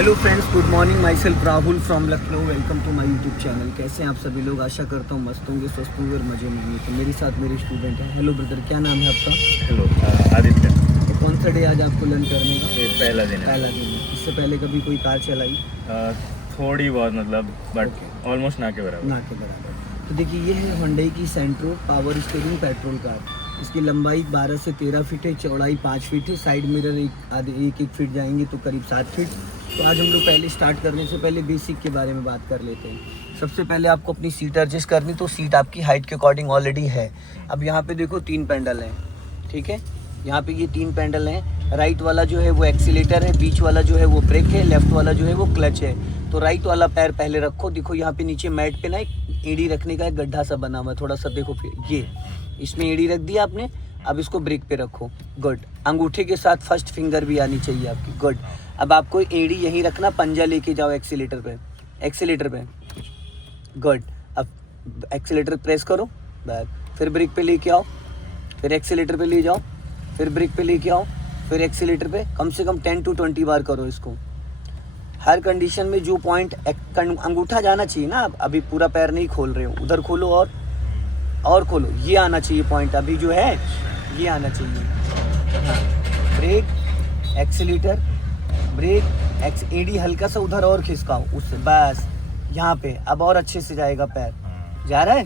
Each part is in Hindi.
Hello friends, good morning. Myself Rahul from Lucknow. Welcome to my YouTube channel. कैसे हैं आप सभी लोग? आशा करता हूँ मस्त होंगे, स्वस्थ होंगे और मजे में होंगे। तो मेरे साथ मेरे स्टूडेंट हैं। हेलो ब्रदर, क्या नाम है आपका? हेलो आदित्य। तो कौन सा डे आज आपको लर्न करने का? ये पहला दिन है। पहला दिन है। इससे पहले कभी कोई कार चलाई? थोड़ी बहुत मतलब बट ऑलमोस्ट ना के बराबर। ना के बराबर। तो देखिए, ये है Hyundai की सेंट्रो पावर स्टीयरिंग पेट्रोल कार। इसकी लंबाई 12 से 13 फीट है, चौड़ाई 5 फीट है, साइड मिरर एक फीट जाएंगे तो करीब 7 फीट। तो आज हम लोग पहले स्टार्ट करने से पहले बेसिक के बारे में बात कर लेते हैं। सबसे पहले आपको अपनी सीट एडजस्ट करनी, तो सीट आपकी हाइट के अकॉर्डिंग ऑलरेडी है। अब यहाँ पे देखो 3 पैडल हैं, ठीक है। यहाँ पे ये 3 पैडल हैं। राइट वाला जो है वो एक्सीलेटर है, बीच वाला जो है वो ब्रेक है, लेफ्ट वाला जो है वो क्लच है। तो राइट वाला पैर पहले रखो। देखो यहाँ पे नीचे मैट पे ना एक एड़ी रखने का एक गड्ढा सा बना हुआ है, थोड़ा सा देखो। फिर ये इसमें एड़ी रख दी आपने। अब इसको ब्रेक पे रखो, गुड। अंगूठे के साथ फर्स्ट फिंगर भी आनी चाहिए आपकी, गुड। अब आपको एड़ी यहीं रखना, पंजा लेके जाओ एक्सीलेटर पे, गुड। अब एक्सीलेटर प्रेस करो, बैक, फिर ब्रेक पे लेके आओ, फिर एक्सीलेटर पे ले जाओ, फिर ब्रेक पे लेके आओ, फिर एक्सीलेटर पे। कम से कम 10 to 20 बार करो इसको। हर कंडीशन में जो पॉइंट अंगूठा जाना चाहिए ना, अभी पूरा पैर नहीं खोल रहे हो, उधर खोलो और खोलो, ये आना चाहिए पॉइंट। अभी जो है ये आना चाहिए। हाँ, ब्रेक, एक्सीलेटर, ब्रेक, एडी हल्का सा उधर और खिसकाओ उससे, बस यहाँ पे। अब और अच्छे से जाएगा पैर, जा रहा है।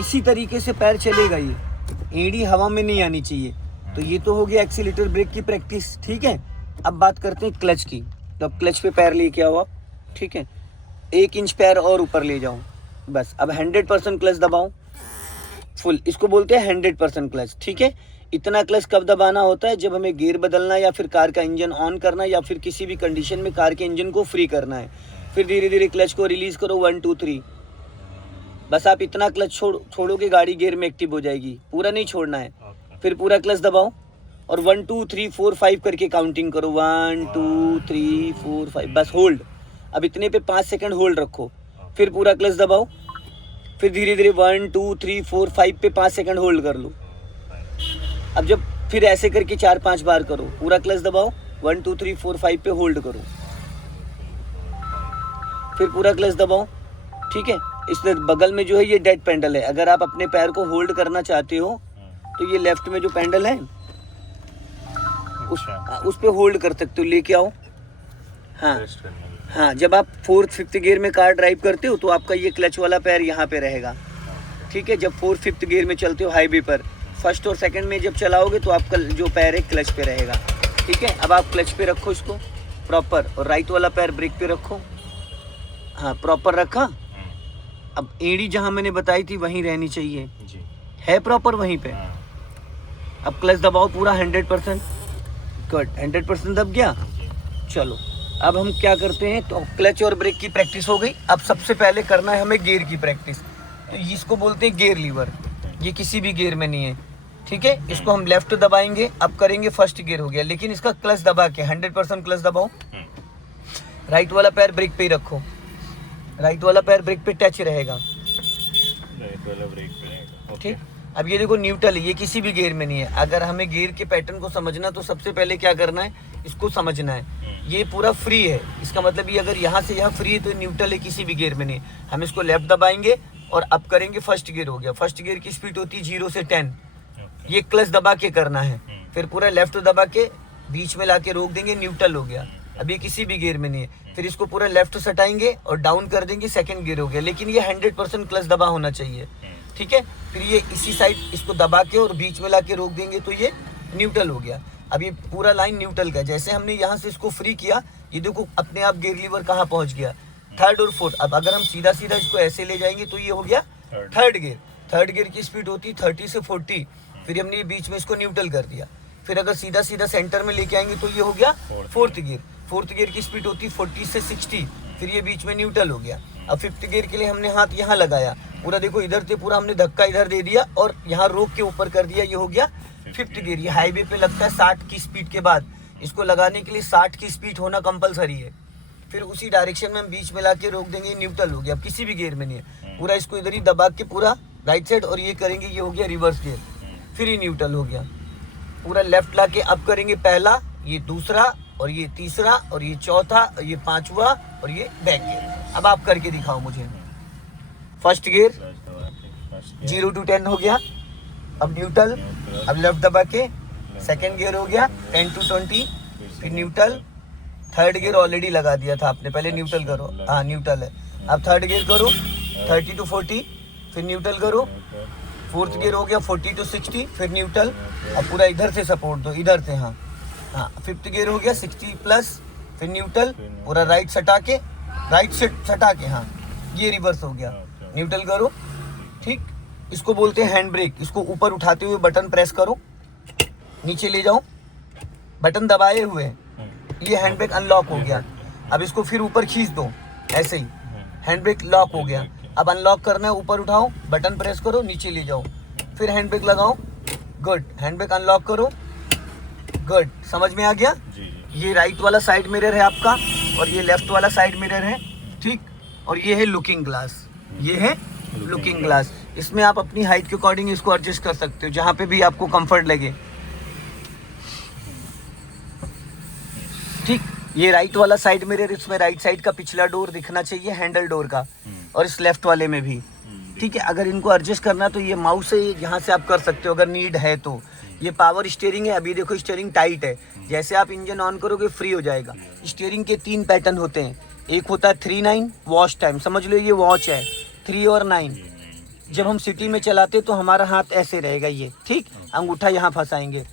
इसी तरीके से पैर चलेगा। ये एडी हवा में नहीं आनी चाहिए। तो ये तो हो गया एक्सीलेटर ब्रेक की प्रैक्टिस, ठीक है। अब बात करते हैं क्लच की। तो अब क्लच पे पैर लेके आओ आप, ठीक है। 1 इंच पैर और ऊपर ले जाओ, बस। अब 100% क्लच दबाओ, फुल। इसको बोलते हैं 100% क्लच, ठीक है। इतना क्लच कब दबाना होता है? जब हमें गियर बदलना, या फिर कार का इंजन ऑन करना, या फिर किसी भी कंडीशन में कार के इंजन को फ्री करना है। फिर धीरे धीरे क्लच को रिलीज करो, 1 2 3। बस आप इतना क्लच छोड़ोगे, गाड़ी गियर में एक्टिव हो जाएगी। पूरा नहीं छोड़ना है। फिर पूरा क्लच दबाओ और 1 2 3 4 5 करके काउंटिंग करो, 1 2 3 4 5, बस होल्ड। अब इतने पे 5 सेकंड होल्ड रखो, फिर पूरा क्लच दबाओ, फिर धीरे धीरे 1 2 3 4 5 पे 5 सेकंड होल्ड कर लो। अब जब फिर ऐसे करके 4-5 बार करो, पूरा क्लच दबाओ, 1 2 3 4 5 पे होल्ड करो, फिर पूरा क्लच दबाओ, ठीक है। इस बगल में जो है ये डेड पैडल है। अगर आप अपने पैर को होल्ड करना चाहते हो तो ये लेफ्ट में जो पैडल है उस पे होल्ड कर सकते हो, लेके आओ। हाँ, जब आप 4th 5th गियर में कार ड्राइव करते हो तो आपका ये क्लच वाला पैर यहाँ पे रहेगा, ठीक है। जब 4th 5th गियर में चलते हो हाईवे पर, 1st और 2nd में जब चलाओगे तो आपका जो पैर है क्लच पे रहेगा, ठीक है। अब आप क्लच पे रखो इसको प्रॉपर, और राइट वाला पैर ब्रेक पे रखो। हाँ, प्रॉपर रखा। अब एड़ी जहाँ मैंने बताई थी वहीं रहनी चाहिए, है प्रॉपर वहीं पे। अब क्लच दबाओ पूरा 100%, गुड। 100% दब गया। चलो, अब हम क्या करते हैं, तो क्लच और ब्रेक की प्रैक्टिस हो गई। अब सबसे पहले करना है हमें गियर की प्रैक्टिस। तो इसको बोलते हैं गियर लीवर। ये किसी भी गियर में नहीं है, ठीक है। इसको हम लेफ्ट दबाएंगे। अब करेंगे फर्स्ट गियर हो गया, लेकिन इसका क्लच दबा के 100% क्लच दबाओ। राइट वाला पैर ब्रेक पे ही रखो, राइट वाला पैर ब्रेक पे टच रहेगा, ठीक। अब ये देखो न्यूट्रल है, ये किसी भी गियर में नहीं है। अगर हमें गियर के पैटर्न को समझना तो सबसे पहले क्या करना है, इसको समझना है। ये पूरा फ्री है, इसका मतलब ये अगर यहाँ से यहाँ फ्री है तो न्यूट्रल है, किसी भी गियर में नहीं। हम इसको लेफ्ट दबाएंगे और अब करेंगे फर्स्ट गियर हो गया। फर्स्ट गियर की स्पीड होती है 0 से 10। ये क्लच दबा के करना है, फिर पूरा लेफ्ट दबा के बीच में ला के रोक देंगे, न्यूट्रल हो गया। अब ये किसी भी गियर में नहीं है। फिर इसको पूरा लेफ्ट सटाएंगे और डाउन कर देंगे, 2nd गियर हो गया। लेकिन ये 100% क्लच दबा होना चाहिए, ठीक है। फिर ये इसी साइड इसको दबा के और बीच में ला के रोक देंगे तो ये न्यूट्रल हो गया। अब ये पूरा लाइन न्यूट्रल का। जैसे हमने यहाँ से इसको फ्री किया, ये देखो अपने आप गियर लीवर कहाँ पहुँच गया, 3rd और 4th। अब अगर हम सीधा सीधा इसको ऐसे ले जाएंगे तो ये हो गया 3rd गियर। 3rd गियर की स्पीड होती है 30 से 40। फिर हमने ये बीच में इसको न्यूट्रल कर दिया। फिर अगर सीधा सीधा सेंटर में लेके आएंगे तो ये हो गया 4th गियर। 4th गियर की स्पीड होती है 40 से 60। फिर ये बीच में न्यूट्रल हो गया। अब 5th गियर के लिए हमने हाथ यहाँ लगाया, पूरा देखो इधर से पूरा हमने धक्का इधर दे दिया और यहाँ रोक के ऊपर कर दिया, ये हो गया 5th गियर। ये हाईवे पे लगता है 60 की स्पीड के बाद। इसको लगाने के लिए 60 की स्पीड होना कंपलसरी है। फिर उसी डायरेक्शन में हम बीच में ला के रोक देंगे, न्यूट्रल हो गया। अब किसी भी गियर में नहीं है, पूरा इसको इधर ही दबा के पूरा राइट साइड, और ये करेंगे, ये हो गया रिवर्स गियर। फिर ही न्यूट्रल हो गया। पूरा लेफ्ट ला के अब करेंगे पहला, ये दूसरा, और ये तीसरा, और ये चौथा, और ये पांचवा, और ये बैक गियर। अब आप करके दिखाओ मुझे। फर्स्ट गियर 0 to 10 हो गया, अब न्यूट्रल, अब लेफ्ट दबा के। सेकंड गियर हो गया 10 to 20, फिर न्यूट्रल। थर्ड गियर ऑलरेडी लगा दिया था आपने, पहले न्यूट्रल करो। हाँ न्यूट्रल है। अब थर्ड गियर करो 30 to 40, फिर न्यूट्रल करो। फोर्थ गियर हो गया 40 to 60, फिर न्यूट्रल। अब पूरा इधर से सपोर्ट दो, इधर से। हाँ हाँ। फिफ्थ गियर हो गया 60 प्लस, फिर न्यूट्रल, पूरा राइट सटा के, राइट से सटा के। हाँ ये रिवर्स हो गया, न्यूट्रल करो। ठीक, इसको बोलते हैं हैंड ब्रेक। इसको ऊपर उठाते हुए बटन प्रेस करो, नीचे ले जाओ, बटन दबाए हुए, ये हैंड ब्रेक अनलॉक हो गया। अब इसको फिर ऊपर खींच दो, ऐसे ही हैंड ब्रेक लॉक हो गया। अब अनलॉक करना है, ऊपर उठाओ, बटन प्रेस करो, नीचे ले जाओ, फिर हैंड ब्रेक लगाओ। गुड, हैंड ब्रेक अनलॉक करो। गुड, समझ में आ गया? ये राइट वाला साइड मिरर है आपका, और ये लेफ्ट वाला साइड मिरर है। ठीक, और ये है लुकिंग ग्लास, ये है लुकिंग ग्लास। इसमें आप अपनी हाइट के अकॉर्डिंग इसको एडजस्ट कर सकते हो, जहाँ पे भी आपको कंफर्ट लगे। ठीक, ये राइट वाला साइड मिरर, इसमें राइट साइड का पिछला डोर दिखना चाहिए, हैंडल डोर का, और इस लेफ्ट वाले में भी। ठीक है, अगर इनको एडजस्ट करना तो ये माउस से यहाँ से आप कर सकते हो अगर नीड है तो। ये पावर स्टीयरिंग है। अभी देखो स्टीयरिंग टाइट है, जैसे आप इंजन ऑन करोगे फ्री हो जाएगा। स्टीयरिंग के 3 पैटर्न होते हैं, एक होता है 3-9 वॉच टाइम, समझ लो ये वॉच है 3 और 9। जब हम सिटी में चलाते तो हमारा हाथ ऐसे रहेगा ये, ठीक, अंगूठा यहाँ फंसाएंगे,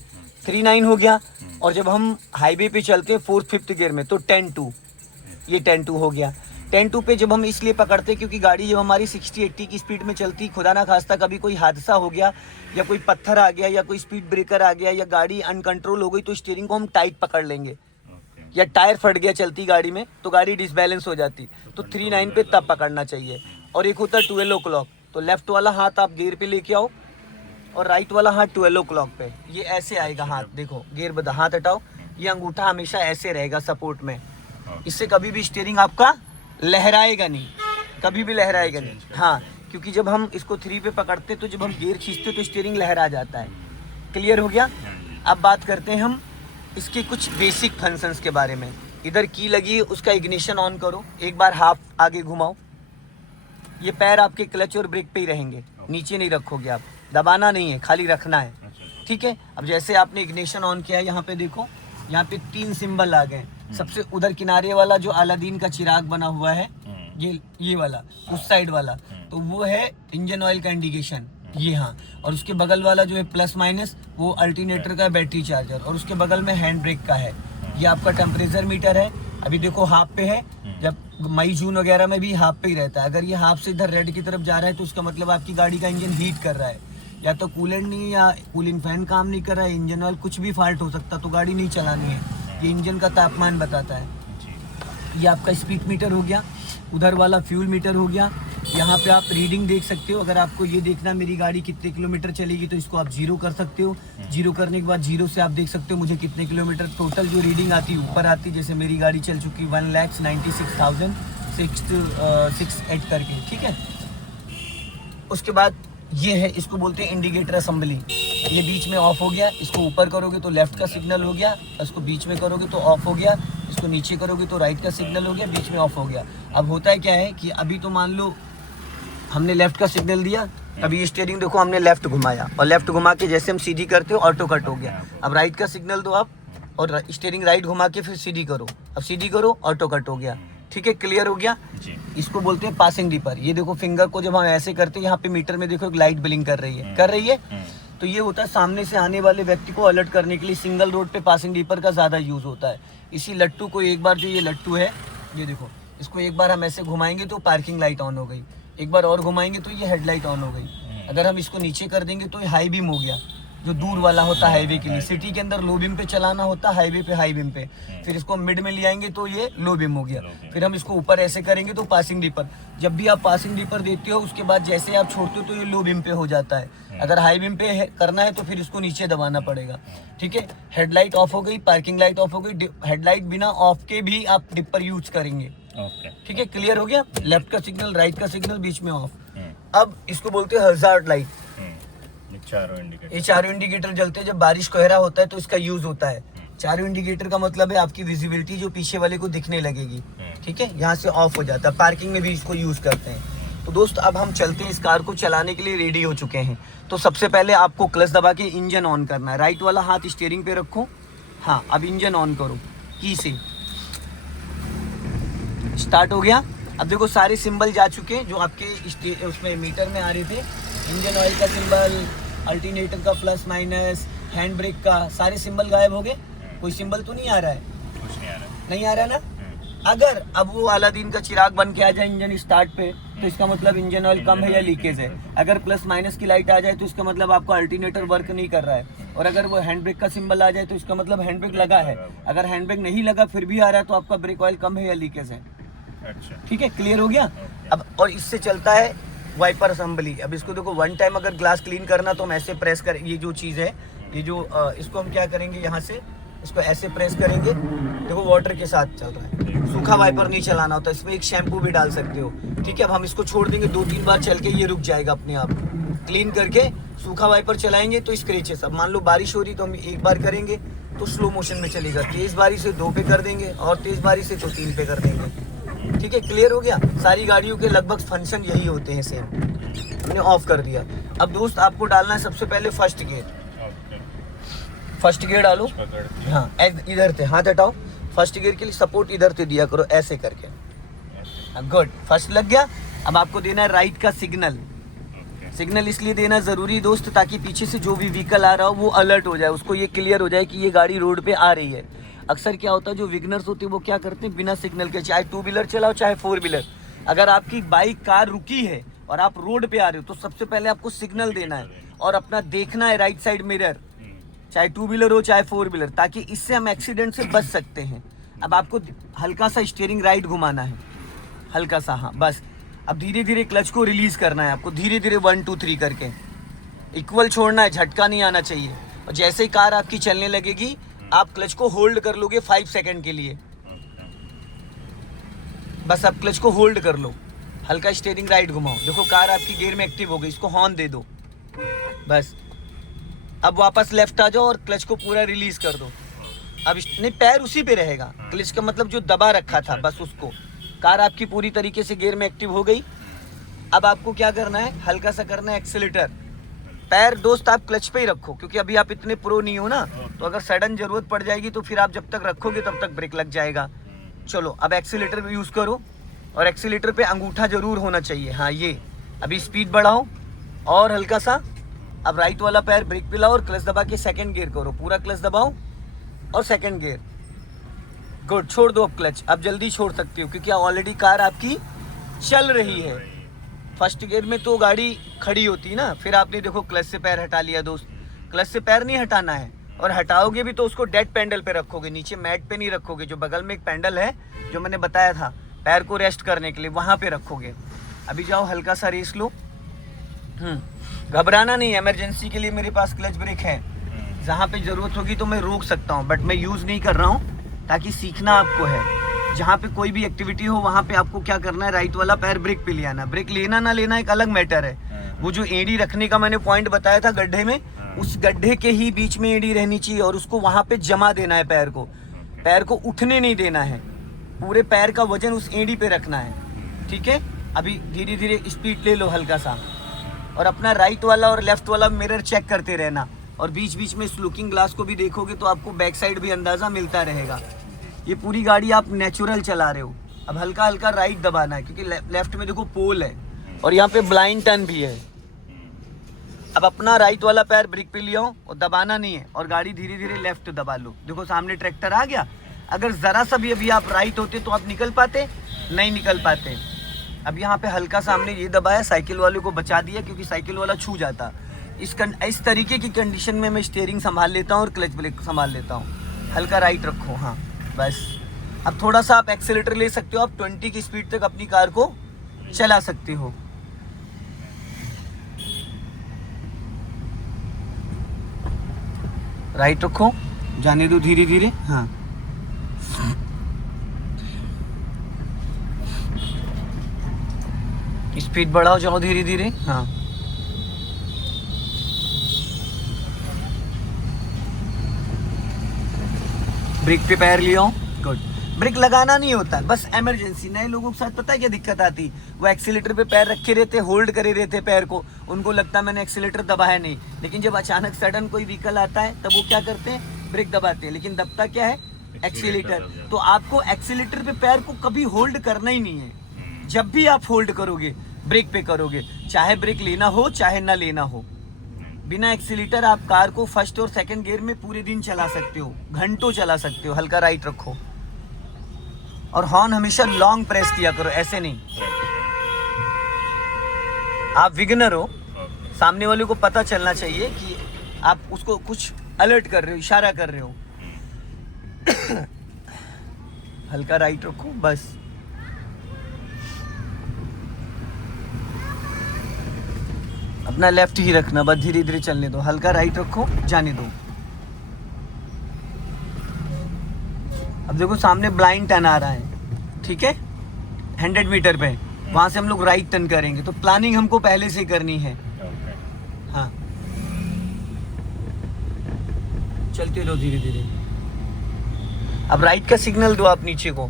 3-9 हो गया। और जब हम हाईवे पे चलते हैं 4th-5th गियर में तो 10-2, ये 10-2 हो गया। 10-2 पे जब हम इसलिए पकड़ते क्योंकि गाड़ी जब हमारी 60-80 की स्पीड में चलती, खुदा ना खास्ता कभी कोई हादसा हो गया, या कोई पत्थर आ गया, या कोई स्पीड ब्रेकर आ गया, या गाड़ी अनकंट्रोल हो गई, तो स्टीयरिंग को हम टाइट पकड़ लेंगे। या टायर फट गया चलती गाड़ी में तो गाड़ी डिसबैलेंस हो जाती, तो 3-9 पे तब पकड़ना चाहिए। और एक होता है 12 o'clock, तो लेफ्ट वाला हाथ आप गियर पे लेके आओ, और राइट वाला हाथ 12 o'clock पे, ये ऐसे आएगा हाथ। देखो गियर बता, हाथ हटाओ, ये अंगूठा हमेशा ऐसे रहेगा सपोर्ट में। इससे कभी भी स्टीयरिंग आपका लहराएगा नहीं, कभी भी लहराएगा नहीं। हाँ, क्योंकि जब हम इसको 3 पे पकड़ते तो जब हम गियर खींचते तो स्टीयरिंग लहरा जाता है। क्लियर हो गया? अब बात करते हैं हम इसके कुछ बेसिक फंक्शंस के बारे में। इधर की लगी है, उसका इग्निशन ऑन करो, एक बार हाफ आगे घुमाओ, ये पैर आपके क्लच और ब्रेक पे ही रहेंगे, नीचे नहीं रखोगे आप, दबाना नहीं है, खाली रखना है। ठीक है, अब जैसे आपने इग्निशन ऑन किया, यहाँ पे देखो, यहाँ पे 3 सिंबल आ गए। सबसे उधर किनारे वाला जो अलादीन का चिराग बना हुआ है, ये वाला, उस साइड वाला, तो वो है इंजन ऑयल का इंडिकेशन, ये। हाँ, और उसके बगल वाला जो है प्लस माइनस, वो अल्टरनेटर का बैटरी चार्जर, और उसके बगल में हैंड ब्रेक का है। ये आपका टेम्परेचर मीटर है, अभी देखो हाफ पे है, जब मई जून वगैरह में भी हाफ पे ही रहता है। अगर ये हाफ से इधर रेड की तरफ जा रहा है तो उसका मतलब आपकी गाड़ी का इंजन हीट कर रहा है, या तो कूलेंट नहीं, या कूलिंग फैन काम नहीं कर रहा है, इंजन ऑयल, कुछ भी फॉल्ट हो सकता, तो गाड़ी नहीं चलानी है। ये इंजन का तापमान बताता है। ये आपका स्पीड मीटर हो गया, उधर वाला फ्यूल मीटर हो गया। यहाँ पे आप रीडिंग देख सकते हो, अगर आपको ये देखना मेरी गाड़ी कितने किलोमीटर चलेगी तो इसको आप 0 कर सकते हो। 0 करने के बाद 0 से आप देख सकते हो मुझे कितने किलोमीटर टोटल जो रीडिंग आती है ऊपर आती है। जैसे मेरी गाड़ी चल चुकी 1,96,668 करके, ठीक है। उसके बाद ये है, इसको बोलते हैं इंडिकेटर असेंबली। ये बीच में ऑफ हो गया, इसको ऊपर करोगे तो लेफ्ट का सिग्नल हो गया, इसको बीच में करोगे तो ऑफ हो गया, इसको नीचे करोगे तो राइट का सिग्नल हो गया, बीच में ऑफ हो गया। अब होता है क्या है कि अभी तो मान लो हमने लेफ्ट का सिग्नल दिया, अभी ये स्टीयरिंग देखो हमने लेफ्ट घुमाया, और लेफ्ट घुमा के जैसे हम सीधी करते हो ऑटो कट हो गया। अब राइट का सिग्नल दो आप, और स्टीयरिंग राइट घुमा के फिर सीधी करो, अब सीधी करो ऑटो कट हो गया। ठीक है, क्लियर हो गया जी। इसको बोलते हैं पासिंग डिपर। ये देखो फिंगर को जब हम ऐसे करते हैं, यहाँ पे मीटर में देखो एक लाइट ब्लिंक कर रही है, तो ये होता है सामने से आने वाले व्यक्ति को अलर्ट करने के लिए। सिंगल रोड पे पासिंग डिपर का ज़्यादा यूज़ होता है। इसी लट्टू को एक बार, जो ये लट्टू है, ये देखो, इसको एक बार हम ऐसे घुमाएंगे तो पार्किंग लाइट ऑन हो गई, एक बार और घुमाएंगे तो ये हेडलाइट ऑन हो गई। अगर हम इसको नीचे कर देंगे तो ये हाई बीम हो गया, जो दूर वाला होता है हाईवे के लिए। सिटी के अंदर लो बीम पे चलाना होता है, हाईवे पे हाई बीम पे। फिर इसको मिड में ले आएंगे तो ये लो बीम हो गया। फिर हम इसको ऊपर ऐसे करेंगे तो पासिंग डिपर। जब भी आप पासिंग डिपर देते हो उसके बाद जैसे आप छोड़ते हो तो ये लो बीम पे हो जाता है। अगर हाई बीम पे करना है तो फिर इसको नीचे दबाना पड़ेगा। ठीक है, हेडलाइट ऑफ हो गई, पार्किंग लाइट ऑफ हो गई। हेडलाइट बिना ऑफ के भी आप डिपर यूज करेंगे। ठीक है, क्लियर हो गया। लेफ्ट का सिग्नल, राइट का सिग्नल, बीच में ऑफ। अब इसको बोलते हैं हजार्ड लाइट। ये चारों इंडिकेटर जलते हैं जब बारिश कोहरा होता है तो इसका यूज होता है। चारों इंडिकेटर का मतलब है आपकी विजिबिलिटी जो पीछे वाले को दिखने लगेगी, ठीक है। यहाँ से ऑफ हो जाता है, पार्किंग में भी इसको यूज करते हैं। तो दोस्त अब हम चलते हैं, इस कार को चलाने के लिए रेडी हो चुके हैं। तो सबसे पहले आपको क्लच दबा के इंजन ऑन करना है। राइट वाला हाथ स्टीयरिंग पे रखो, हाँ अब इंजन ऑन करो की से। स्टार्ट हो गया। अब देखो सारे सिंबल जा चुके हैं जो आपके उसमें मीटर में आ रहे थे। इंजन ऑयल का सिंबल, अल्टरनेटर का प्लस माइनस, हैंड ब्रेक का, सारे सिंबल गायब हो गए। कोई सिंबल तो नहीं आ रहा है? कुछ नहीं आ रहा ना। अगर अब वो अलादीन का चिराग बन के आ जाए इंजन स्टार्ट पे, तो इसका मतलब इंजन ऑयल कम है या लीकेज है। अगर प्लस माइनस की लाइट आ जाए तो इसका मतलब आपका अल्टरनेटर वर्क नहीं कर रहा है। और अगर वो हैंड ब्रेक का सिंबल आ जाए तो इसका मतलब हैंड ब्रेक लगा है। अगर हैंड ब्रेक नहीं लगा फिर भी आ रहा है तो आपका ब्रेक ऑयल कम है या लीकेज है। अच्छा, ठीक है, क्लियर हो गया। अब और इससे चलता है वाइपर असेंबली। अब इसको देखो, वन टाइम अगर ग्लास क्लीन करना तो हम ऐसे प्रेस कर, ये जो चीज़ है, ये जो इसको हम क्या करेंगे, यहाँ से इसको ऐसे प्रेस करेंगे। देखो वाटर के साथ चल रहा है, सूखा वाइपर नहीं चलाना होता, इसमें एक शैम्पू भी डाल सकते हो। ठीक है, अब हम इसको छोड़ देंगे, 2-3 बार चल के ये रुक जाएगा अपने आप। क्लीन करके सूखा वाइपर चलाएंगे तो स्क्रैचेस, अब मान लो बारिश हो रही तो हम एक बार करेंगे तो स्लो मोशन में चलेगा, तेज़ बारिश से 2 पे कर देंगे और तेज़ बारिश से तो 3 पे कर देंगे। ठीक है, क्लियर हो गया। सारी गाड़ियों के लगभग फंक्शन यही होते हैं सेम। हमने ऑफ कर दिया। अब दोस्त आपको डालना है सबसे पहले फर्स्ट गियर। फर्स्ट गियर डालो, हाँ इधर से हाथ हटाओ। फर्स्ट गियर के लिए सपोर्ट इधर से दिया करो, ऐसे करके। गुड, फर्स्ट लग गया। अब आपको देना है राइट का सिग्नल। सिग्नल इसलिए देना जरूरी दोस्त ताकि पीछे से जो भी व्हीकल आ रहा हो वो अलर्ट हो जाए, उसको ये क्लियर हो जाए कि ये गाड़ी रोड पे आ रही है। अक्सर क्या होता है, जो विगनर्स होते हैं वो क्या करते हैं, बिना सिग्नल के, चाहे 2 व्हीलर चलाओ चाहे 4 व्हीलर, अगर आपकी बाइक कार रुकी है और आप रोड पे आ रहे हो तो सबसे पहले आपको सिग्नल देना है और अपना देखना है राइट साइड मिरर, चाहे 2 व्हीलर हो चाहे 4 व्हीलर, ताकि इससे हम एक्सीडेंट से बच सकते हैं। अब आपको हल्का सा स्टीयरिंग राइट घुमाना है, हल्का सा, हाँ बस। अब धीरे धीरे क्लच को रिलीज करना है आपको, धीरे धीरे 1 2 3 करके इक्वल छोड़ना है, झटका नहीं आना चाहिए। और जैसे ही कार आपकी चलने लगेगी आप क्लच को होल्ड कर लोगे 5 सेकंड के लिए, बस आप क्लच को होल्ड कर लो, हल्का स्टीयरिंग राइट घुमाओ। देखो कार आपकी गियर में एक्टिव हो गई, इसको हॉर्न दे दो बस। अब वापस लेफ्ट आ जाओ और क्लच को पूरा रिलीज कर दो। अब नहीं, पैर उसी पे रहेगा, क्लच का मतलब जो दबा रखा था बस उसको। कार आपकी पूरी तरीके से गियर में एक्टिव हो गई। अब आपको क्या करना है, हल्का सा करना है एक्सीलेटर। पैर दोस्त आप क्लच पे ही रखो क्योंकि अभी आप इतने प्रो नहीं हो ना, तो अगर सडन जरूरत पड़ जाएगी तो फिर आप जब तक रखोगे तब तक ब्रेक लग जाएगा। चलो अब एक्सीलेटर भी यूज़ करो और एक्सीलेटर पे अंगूठा जरूर होना चाहिए, हाँ ये। अभी स्पीड बढ़ाओ और हल्का सा। अब राइट वाला पैर ब्रेक पे लाओ और क्लच दबा के सेकंड गियर करो, पूरा क्लच दबाओ और सेकंड गियर। गुड, छोड़ दो अब क्लच। अब जल्दी छोड़ सकते हो क्योंकि ऑलरेडी कार आपकी चल रही है। फर्स्ट गियर में तो गाड़ी खड़ी होती ना, फिर आपने देखो क्लच से पैर हटा लिया दोस्त। क्लच से पैर नहीं हटाना है, और हटाओगे भी तो उसको डेड पैडल पे रखोगे, नीचे मैट पे नहीं रखोगे। जो बगल में एक पैडल है जो मैंने बताया था पैर को रेस्ट करने के लिए, वहाँ पे रखोगे। अभी जाओ हल्का सा रेस लो। घबराना नहीं, इमरजेंसी के लिए मेरे पास क्लच ब्रेक है, जहाँ पे ज़रूरत होगी तो मैं रोक सकता हूँ, बट मैं यूज़ नहीं कर रहा हूँ ताकि सीखना आपको है। जहाँ पे कोई भी एक्टिविटी हो वहाँ पे आपको क्या करना है, राइट वाला पैर ब्रेक पे ले आना। ब्रेक लेना ना लेना एक अलग मैटर है। वो जो एड़ी रखने का मैंने पॉइंट बताया था गड्ढे में, उस गड्ढे के ही बीच में एड़ी रहनी चाहिए और उसको वहाँ पे जमा देना है पैर को। पैर को उठने नहीं देना है, पूरे पैर का वजन उस एड़ी पे रखना है। ठीक है, अभी धीरे धीरे स्पीड ले लो हल्का सा, और अपना राइट वाला और लेफ्ट वाला मिरर चेक करते रहना, और बीच बीच में इस लुकिंग ग्लास को भी देखोगे तो आपको बैक साइड भी अंदाज़ा मिलता रहेगा। ये पूरी गाड़ी आप नेचुरल चला रहे हो। अब हल्का हल्का राइट दबाना है क्योंकि लेफ्ट में देखो पोल है और यहाँ पे ब्लाइंड टर्न भी है। अब अपना राइट वाला पैर ब्रेक पे ले आओ और दबाना नहीं है, और गाड़ी धीरे धीरे लेफ्ट दबा लो। देखो सामने ट्रैक्टर आ गया। अगर ज़रा सा भी अभी आप राइट होते तो आप निकल पाते, नहीं निकल पाते। अब यहाँ पे हल्का सामने ये दबाया, साइकिल वाले को बचा दिया क्योंकि साइकिल वाला छू जाता। इस तरीके की कंडीशन में मैं स्टीयरिंग संभाल लेता हूँ और क्लच ब्रेक संभाल लेता हूँ। हल्का राइट रखो, हाँ बस। अब थोड़ा सा आप एक्सीलेटर ले सकते हो, आप 20 की स्पीड तक अपनी कार को चला सकते हो। राइट रखो, जाने दो धीरे धीरे, हाँ। स्पीड बढ़ाओ, जाओ धीरे धीरे, हाँ। ब्रेक पे पैर लिया हूँ, गुड। ब्रेक लगाना नहीं होता है, बस इमरजेंसी। नए लोगों के साथ पता है क्या दिक्कत आती, वो एक्सीलेटर पे पैर रखे रहते, होल्ड करे रहते पैर को, उनको लगता है मैंने एक्सीलेटर दबाया नहीं, लेकिन जब अचानक सडन कोई व्हीकल आता है तब वो क्या करते हैं, ब्रेक दबाते हैं, लेकिन दबता क्या है, एक्सीलेटर। तो आपको एक्सीलेटर पे पैर को कभी होल्ड करना ही नहीं है। जब भी आप होल्ड करोगे ब्रेक पे करोगे, चाहे ब्रेक लेना हो चाहे ना लेना हो, बिना एक्सीलेटर आप कार को फर्स्ट और सेकंड गियर में पूरे दिन चला सकते हो, घंटों चला सकते हो। हल्का राइट रखो और हॉर्न हमेशा लॉन्ग प्रेस किया करो, ऐसे नहीं। आप बिगिनर हो, सामने वाले को पता चलना चाहिए कि आप उसको कुछ अलर्ट कर रहे हो, इशारा कर रहे हो। हल्का राइट रखो बस। अपना लेफ्ट ही रखना, बस धीरे धीरे चलने दो। हल्का राइट रखो, जाने दो। अब देखो सामने ब्लाइंड टर्न आ रहा है, ठीक है, 100 मीटर पे, वहां से हम लोग राइट टर्न करेंगे, तो प्लानिंग हमको पहले से करनी है। हाँ, चलते रहो धीरे धीरे। अब राइट का सिग्नल दो आप नीचे को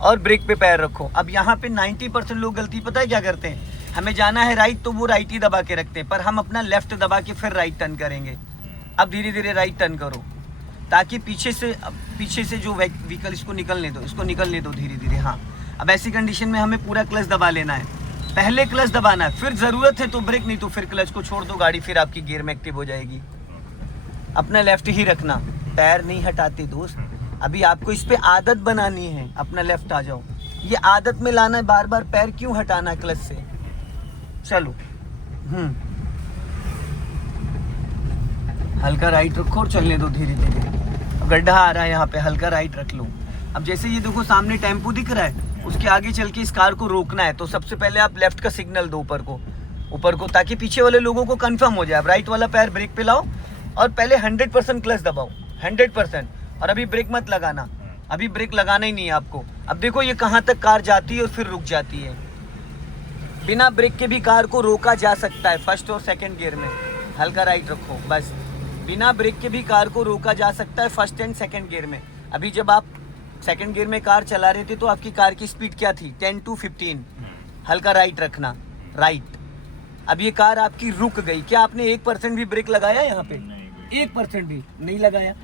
और ब्रेक पे पैर रखो। अब यहाँ पे 90% लोग गलती पता है क्या करते हैं, हमें जाना है राइट तो वो राइट ही दबा के रखते हैं, पर हम अपना लेफ्ट दबा के फिर राइट टर्न करेंगे। अब धीरे धीरे राइट टर्न करो ताकि पीछे से जो व्हीकल, इसको निकलने दो धीरे धीरे। हाँ, अब ऐसी कंडीशन में हमें पूरा क्लच दबा लेना है, पहले क्लच दबाना है, फिर ज़रूरत है तो ब्रेक, नहीं तो फिर क्लच को छोड़ दो, गाड़ी फिर आपकी गियर में एक्टिव हो जाएगी। अपना लेफ्ट ही रखना, पैर नहीं हटाते दोस्त। अभी आपको इस पे आदत बनानी है, अपना लेफ्ट आ जाओ, ये आदत में लाना है, बार बार पैर क्यों हटाना है क्लच से। चलो, हल्का राइट रखो और चलने दो धीरे धीरे। गड्ढा आ रहा है यहाँ पे, हल्का राइट रख लो। अब जैसे ये देखो सामने टेम्पो दिख रहा है, उसके आगे चल के इस कार को रोकना है, तो सबसे पहले आप लेफ्ट का सिग्नल दो ऊपर को, ताकि पीछे वाले लोगों को कंफर्म हो जाए। अब राइट वाला पैर ब्रेक पे लाओ और पहले 100% क्लच दबाओ, 100%। और अभी ब्रेक मत लगाना, अभी ब्रेक लगाना ही नहीं है आपको। अब देखो ये कहाँ तक कार जाती है और फिर रुक जाती है। बिना ब्रेक के भी कार को रोका जा सकता है फर्स्ट और सेकंड गियर में। हल्का राइट रखो बस। बिना ब्रेक के भी कार को रोका जा सकता है फर्स्ट एंड सेकंड गियर में। अभी जब आप सेकंड गियर में कार चला रहे थे तो आपकी कार की स्पीड क्या थी, 10 to 15। हल्का राइट रखना, राइट। अब ये कार आपकी रुक गई, क्या आपने 1% भी ब्रेक लगाया यहाँ पे? 1% भी नहीं लगाया।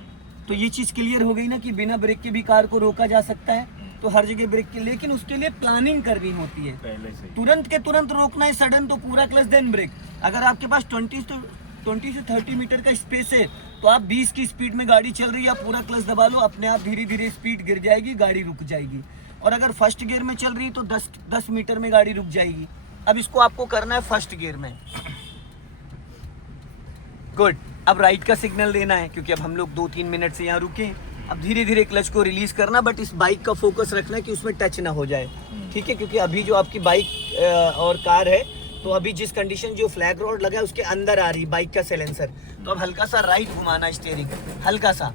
तो ये चीज़ क्लियर हो गई ना कि बिना ब्रेक के भी कार को रोका जा सकता है। तो हर जगह ब्रेक के, लेकिन उसके लिए प्लानिंग करनी होती है। पहले से तुरंत के तुरंत रोकना है, सडन तो पूरा क्लच देन ब्रेक। अगर आपके पास 20 से 30 मीटर का स्पेस है तो आप 20 की स्पीड में गाड़ी चल रही है, आप पूरा क्लच दबा लो, अपने आप धीरे धीरे स्पीड गिर जाएगी, गाड़ी रुक जाएगी। और अगर फर्स्ट गियर में चल रही है तो 10 मीटर में गाड़ी रुक जाएगी। अब इसको आपको करना है फर्स्ट गियर में। गुड। अब राइट का सिग्नल देना है, क्योंकि अब हम लोग 2-3 मिनट से यहाँ रुके। अब धीरे धीरे क्लच को रिलीज करना, बट इस बाइक का फोकस रखना कि उसमें टच ना हो जाए, ठीक है? क्योंकि अभी जो आपकी बाइक और कार है, तो अभी जिस कंडीशन जो फ्लैग रॉड लगा है उसके अंदर आ रही बाइक का सिलेंसर। तो अब हल्का सा राइट घुमाना स्टीयरिंग, हल्का सा।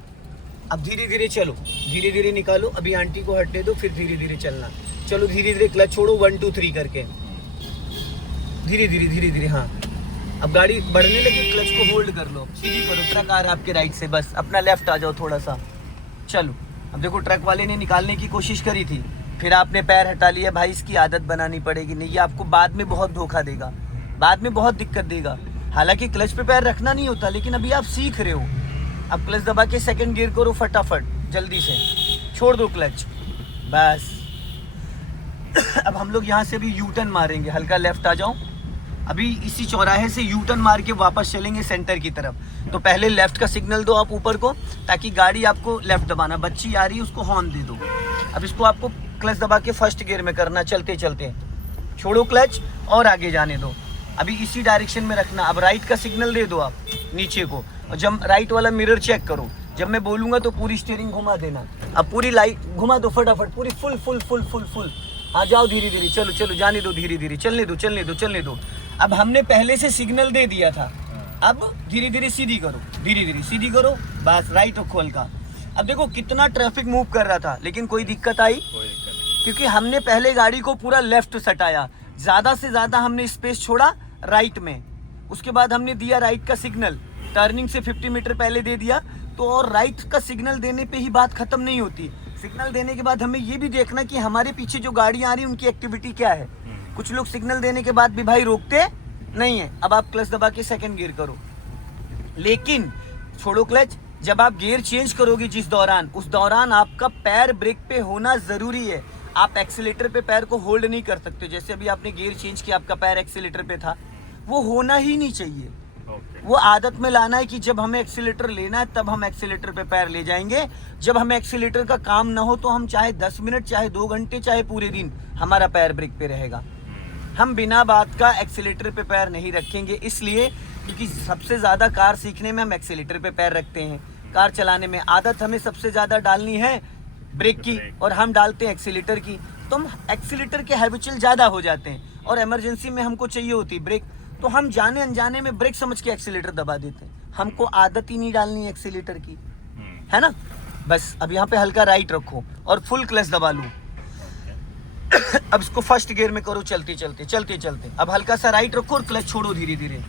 अब धीरे धीरे चलो, धीरे धीरे निकालो। अभी आंटी को हटने दो, फिर धीरे धीरे चलना। चलो धीरे धीरे क्लच छोड़ो, 1 2 3 करके धीरे धीरे। हाँ, अब गाड़ी बढ़ने लगी, क्लच को होल्ड कर लो, सीधी करो। ट्रक आ रहा है आपके राइट से, बस अपना लेफ्ट आ जाओ थोड़ा सा। चलो, अब देखो ट्रक वाले ने निकालने की कोशिश करी थी, फिर आपने पैर हटा लिया। भाई इसकी आदत बनानी पड़ेगी, नहीं ये आपको बाद में बहुत धोखा देगा, बाद में बहुत दिक्कत देगा। हालांकि क्लच पे पैर रखना नहीं होता, लेकिन अभी आप सीख रहे हो। अब क्लच दबा के सेकंड गियर करो फटाफट, जल्दी से छोड़ दो क्लच, बस। अब हम लोग यहाँ से भी यू टर्न मारेंगे, हल्का लेफ्ट आ जाओ। अभी इसी चौराहे से यू टर्न मार के वापस चलेंगे सेंटर की तरफ। तो पहले लेफ्ट का सिग्नल दो आप ऊपर को, ताकि गाड़ी आपको लेफ्ट दबाना। बच्ची आ रही है उसको हॉर्न दे दो। अब इसको आपको क्लच दबा के फर्स्ट गियर में करना, चलते चलते। छोड़ो क्लच और आगे जाने दो। अभी इसी डायरेक्शन में रखना। अब राइट का सिग्नल दे दो आप नीचे को, और जब राइट वाला मिरर चेक करो, जब मैं बोलूँगा तो पूरी स्टीयरिंग घुमा देना। अब पूरी लाइट घुमा दो फटाफट, पूरी फुल आ जाओ धीरे धीरे। चलो चलो, जाने दो धीरे धीरे, चलने दो। अब हमने पहले से सिग्नल दे दिया था, अब धीरे धीरे सीधी करो, बस राइट रखो हल्का। अब देखो कितना ट्रैफिक मूव कर रहा था, लेकिन कोई दिक्कत आई? क्योंकि हमने पहले गाड़ी को पूरा लेफ्ट सटाया, ज़्यादा से ज़्यादा हमने स्पेस छोड़ा राइट में। उसके बाद हमने दिया राइट का सिग्नल, टर्निंग से 50 मीटर पहले दे दिया, तो और राइट का सिग्नल देने पे ही बात खत्म नहीं होती। सिग्नल देने के बाद हमें ये भी देखना कि हमारे पीछे जो गाड़ियाँ आ रही हैं उनकी एक्टिविटी क्या है। कुछ लोग सिग्नल देने के बाद भी भाई रोकते नहीं है। अब आप क्लच दबा के सेकंड गियर करो, लेकिन छोड़ो क्लच। जब आप गियर चेंज करोगे जिस दौरान, उस दौरान आपका पैर ब्रेक पे होना जरूरी है। आप एक्सीलेटर पे पैर को होल्ड नहीं कर सकते। जैसे अभी आपने गियर चेंज किया, आपका पैर एक्सीलेटर पे था, वो होना ही नहीं चाहिए। वो आदत में लाना है कि जब हमें एक्सीलेटर लेना है तब हम एक्सीलेटर पे पैर ले जाएंगे। जब हमें एक्सीलेटर का काम ना हो तो हम चाहे 10 मिनट, चाहे 2 घंटे, चाहे पूरे दिन हमारा पैर ब्रेक पे रहेगा। हम बिना बात का एक्सीलेटर पे पैर नहीं रखेंगे, इसलिए क्योंकि सबसे ज़्यादा कार सीखने में हम एक्सीलेटर पे पैर रखते हैं। कार चलाने में आदत हमें सबसे ज़्यादा डालनी है ब्रेक की, और हम डालते हैं एक्सीलेटर की। तो हम एक्सीलेटर के हैबिचुअल ज़्यादा हो जाते हैं, और इमरजेंसी में हमको चाहिए होती ब्रेक, तो हम जाने अनजाने में ब्रेक समझ के एक्सीलेटर दबा देते हैं। हमको आदत ही नहीं डालनी है एक्सीलेटर की, है ना। बस अब यहाँ पे हल्का राइट रखो और फुल क्लच दबा लो। अब इसको फर्स्ट गियर में करो, चलते चलते। अब हल्का सा राइट रखो और क्लच छोड़ो धीरे धीरे।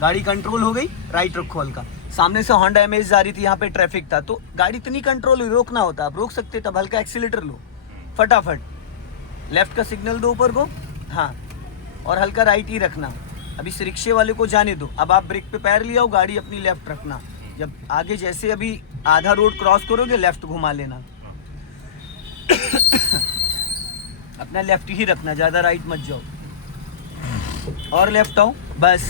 गाड़ी कंट्रोल हो गई, राइट रखो हल्का। सामने से होंडा एमेज आ रही थी, यहाँ पे ट्रैफिक था, तो गाड़ी इतनी कंट्रोल हुई, रोकना होता आप रोक सकते, तब हल्का एक्सीलेटर लो फटाफट। लेफ्ट का सिग्नल दो ऊपर को, हाँ, और हल्का राइट ही रखना। अभी इस रिक्शे वाले को जाने दो। अब आप ब्रेक पे पैर लिया हो, गाड़ी अपनी लेफ्ट रखना। जब आगे जैसे अभी आधा रोड क्रॉस करोगे, लेफ्ट घुमा लेना। अपना लेफ्ट ही रखना, ज़्यादा राइट मत जाओ। और लेफ्ट आओ, बस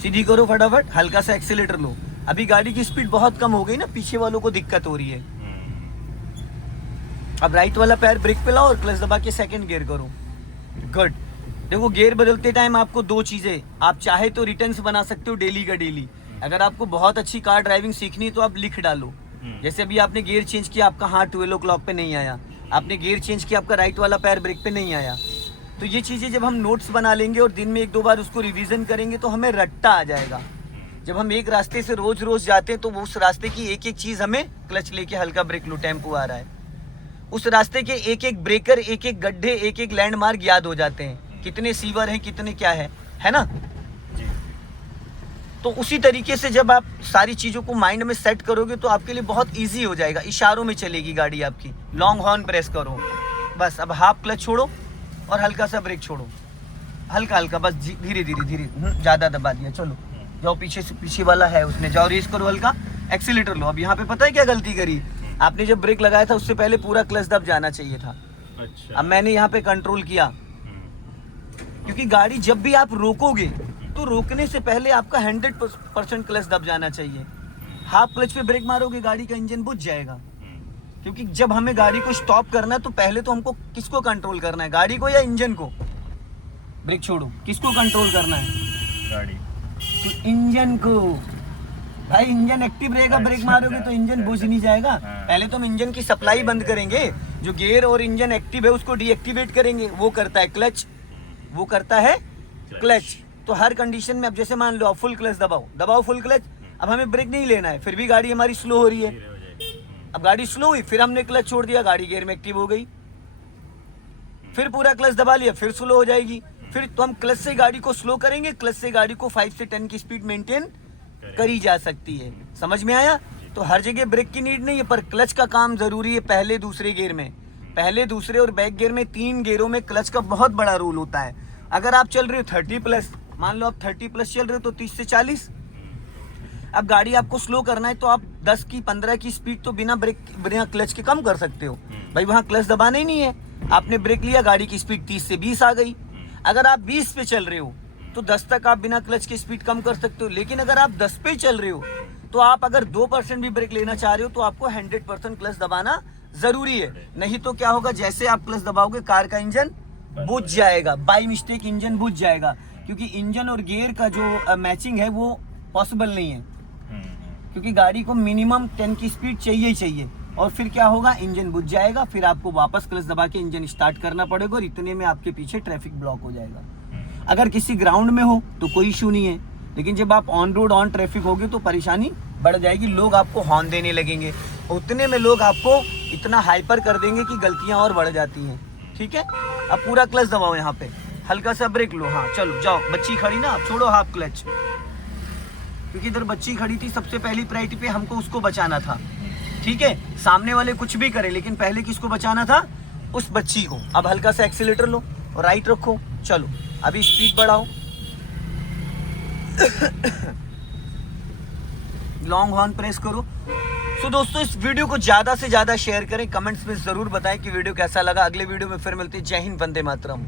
सीधी करो फटाफट, हल्का सा एक्सीलेटर लो। अभी गाड़ी की स्पीड बहुत कम हो गई ना, पीछे वालों को दिक्कत हो रही है। अब राइट वाला पैर ब्रेक पे लाओ और क्लच दबा के सेकंड गियर करो। गुड। देखो गियर बदलते टाइम आपको 2 चीजें, आप चाहे तो रिटर्न्स बना सकते हो डेली का डेली। अगर आपको बहुत अच्छी कार ड्राइविंग सीखनी है तो आप लिख डालो। जैसे अभी आपने गियर चेंज किया, आपका हाथ 12 o'clock पे नहीं आया, आपने गियर चेंज किया, आपका राइट वाला पैर ब्रेक पे नहीं आया, तो ये चीज़ें जब हम नोट्स बना लेंगे और दिन में 1-2 बार उसको रिवीजन करेंगे तो हमें रट्टा आ जाएगा। जब हम एक रास्ते से रोज रोज जाते हैं तो वो उस रास्ते की एक एक चीज़ हमें, क्लच लेके हल्का ब्रेक लो, टेम्पो आ रहा है, उस रास्ते के एक एक ब्रेकर, एक एक गड्ढे, एक एक लैंडमार्क याद हो जाते हैं, कितने सीवर हैं, कितने क्या है ना। तो उसी तरीके से जब आप सारी चीज़ों को माइंड में सेट करोगे तो आपके लिए बहुत इजी हो जाएगा। इशारों में चलेगी गाड़ी आपकी। लॉन्ग हॉर्न प्रेस करो, बस। अब हाफ क्लच छोड़ो और हल्का सा ब्रेक छोड़ो, हल्का हल्का, बस धीरे धीरे। ज़्यादा दबा दिया, चलो जाओ, पीछे से पीछे वाला है उसने, जाओ रेस करो, हल्का एक्सीलेटर लो। अब यहाँ पे पता है क्या गलती करी, आपने जब ब्रेक लगाया था उससे पहले पूरा क्लच दब जाना चाहिए था। अच्छा। अब मैंने यहाँ पे कंट्रोल किया, क्योंकि गाड़ी जब भी आप रोकोगे तो रोकने से पहले आपका 100% क्लच दब जाना चाहिए। हाफ क्लच पे ब्रेक मारोगे, गाड़ी का इंजन बुझ जाएगा। क्योंकि जब हमें गाड़ी को स्टॉप करना है तो पहले तो हमको किसको कंट्रोल करना है, गाड़ी को या इंजन को। ब्रेक छोड़ो, किसको कंट्रोल करना है, गाड़ी, तो इंजन को। भाई इंजन एक्टिव रहेगा, ब्रेक मारोगे तो इंजन बुझ नहीं जाएगा। पहले तो हम इंजन की सप्लाई बंद करेंगे, जो गियर और इंजन एक्टिव है उसको डीएक्टिवेट करेंगे, वो करता है क्लच, वो करता है क्लच। तो हर कंडीशन में, अब जैसे मान लो आप फुल क्लच दबाओ फुल क्लच, अब हमें ब्रेक नहीं लेना है, फिर भी गाड़ी हमारी स्लो हो रही है। अब गाड़ी स्लो हुई, फिर हमने क्लच छोड़ दिया, गाड़ी गियर में एक्टिव हो गई, फिर पूरा क्लच दबा लिया, फिर स्लो हो जाएगी। फिर तो हम क्लच से गाड़ी को स्लो करेंगे, क्लच से गाड़ी को 5 से 10 की स्पीड मेंटेन करी जा सकती है। समझ में आया। तो हर जगह ब्रेक की नीड नहीं है, पर क्लच का काम जरूरी है। पहले दूसरे गियर में, पहले दूसरे और बैक गियर में, 3 गियरों में क्लच का बहुत बड़ा रोल होता है। अगर आप चल रहे हो 30+, मान लो आप 30+ चल रहे हो तो 30 से 40। अब गाड़ी आपको स्लो करना है तो आप 10 की 15 की स्पीड तो बिना ब्रेक, बिना क्लच के कम कर सकते हो। भाई वहाँ क्लच दबाना ही नहीं है, आपने ब्रेक लिया, गाड़ी की स्पीड 30 से 20 आ गई। अगर आप 20 पे चल रहे हो तो 10 तक आप बिना क्लच की स्पीड कम कर सकते हो। लेकिन अगर आप 10 पे चल रहे हो तो आप अगर 2% भी ब्रेक लेना चाह रहे हो तो आपको 100% क्लच दबाना जरूरी है। नहीं तो क्या होगा, जैसे आप क्लच दबाओगे कार का इंजन बुझ जाएगा, बाई मिस्टेक इंजन बुझ जाएगा। क्योंकि इंजन और गियर का जो मैचिंग है वो पॉसिबल नहीं है, क्योंकि गाड़ी को मिनिमम 10 की स्पीड चाहिए ही चाहिए। और फिर क्या होगा, इंजन बुझ जाएगा, फिर आपको वापस क्लच दबा के इंजन स्टार्ट करना पड़ेगा और इतने में आपके पीछे ट्रैफिक ब्लॉक हो जाएगा। अगर किसी ग्राउंड में हो तो कोई इशू नहीं है, लेकिन जब आप ऑन रोड ऑन ट्रैफिक होगे तो परेशानी बढ़ जाएगी। लोग आपको हॉर्न देने लगेंगे, उतने में लोग आपको इतना हाइपर कर देंगे कि गलतियां और बढ़ जाती हैं। ठीक है, अब पूरा क्लच दबाओ, यहाँ पे हल्का सा ब्रेक लो, हाँ चलो जाओ, बच्ची खड़ी ना, आप छोड़ो हाफ क्लच, क्योंकि इधर बच्ची खड़ी थी, सबसे पहली प्रायोरिटी पे हमको उसको बचाना था। ठीक है, सामने वाले कुछ भी करे लेकिन पहले किसको बचाना था? उस बच्ची को। अब हल्का सा एक्सीलेटर लो और राइट रखो, चलो अभी स्पीड बढ़ाओ, लॉन्ग हॉर्न प्रेस करो। सो दोस्तों इस वीडियो को ज़्यादा से ज़्यादा शेयर करें, कमेंट्स में ज़रूर बताएं कि वीडियो कैसा लगा। अगले वीडियो में फिर मिलते हैं। जय हिंद, वंदे मातरम।